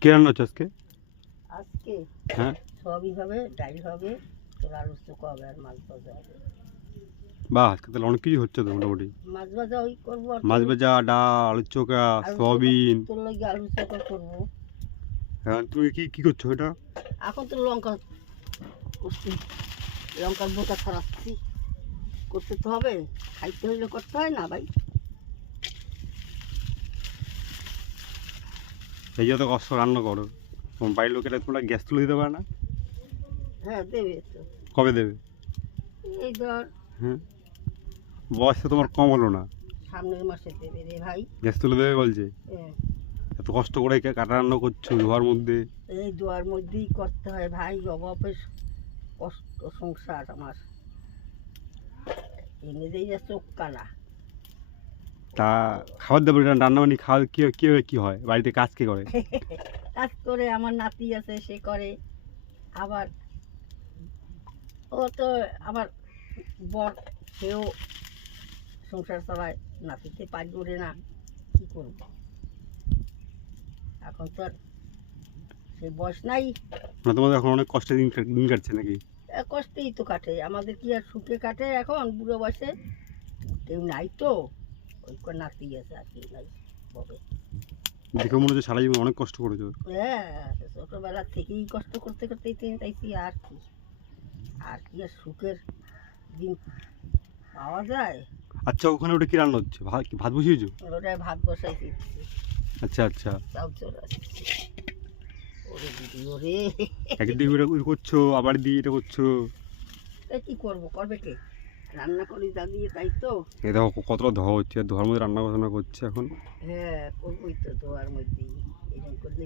কি রান্না হচ্ছে আজকে? আজকে হ্যাঁ, সবই হবে, ডাল হবে, তোর আলু চোখা হবে আর মাছ ভাজা হবে। বাহ! আজকে তাহলে অনেক কিছু হচ্ছে তো মোটামুটি। মাছ ভাজা ওই করবো আর মাছ তোর ভাজা, ডাল, আলুর চোখা, আলু চোখা, সয়াবিন। তোর লাগে আলু চোখা করবো। হ্যাঁ, তুমি কি করছো এটা? এখন তো লঙ্কা করছি, লঙ্কার বোটা ছড়াচ্ছি। করতে তো হবে, খাইতে হইলে করতে হয় না ভাই। এই যে এত কষ্ট রান্না করো, তোমার বাড়ির লোকেরা তোমরা গ্যাস তুলে দিতে পারে না? হ্যাঁ দেবে তো। কবে দেবে? এই ধর হ্যাঁ, বয়স তো তোমার কম হলো না, সামনের মাসে দেবে রে ভাই। গ্যাস তুলে দেবে বলছে। হ্যাঁ, এত কষ্ট করে কাটা রান্না করছো ধোয়ার মধ্যে। এই দোয়ার মধ্যেই করতে হয় ভাই, অভাবের কষ্ট সংসার আমার। এমনিতেই যা চোখ কানা। তা খাবার দাবার রান্না বান্নি খাওয়া কি হয় বাড়িতে, কাজ কে করে? কাজ করে আমার নাতি আছে, সে করে। আবার ও তো আমার বর, সেও সংসার চালায়, নাতিতে পারবে না, কি করব। এখন তো আর সে বয়স নাই। না তোমাদের এখন অনেক কষ্টের দিন কাটছে নাকি? কষ্টেই তো কাটে, আমাদের কি আর সুখে কাটে এখন বুড়ো বয়সে? কেউ নাই তো, ওই নাতি আছে আর কেউ নাই ববে। দেখে মনে হচ্ছে সারা জীবন অনেক কষ্ট করেছো। হ্যাঁ, ছোটবেলা থেকেই কষ্ট করতে করতেই তাইছি, আর কি আর সুখের দিন পাওয়া যায়? আচ্ছা, ওখানে ওটা কি রান্না হচ্ছে? ভাত বসিয়েছো? ওটাই ভাত বসাইছি, আচ্ছা আচ্ছা, চাউ চলে আসছে। ওরে দিদি ওরে, একদিকে ওটা করছো, আবার দিয়ে এটা করছো। তা কি করবো, করবে কে? রান্না করি যা দিয়ে, তাই তো। এ দেখো কতটা ধোয়া হচ্ছে, আর ধোয়ার মধ্যে রান্না বান্না করছে এখন। হ্যাঁ করবোই তো, ধোয়ার মধ্যেই এরকম করলে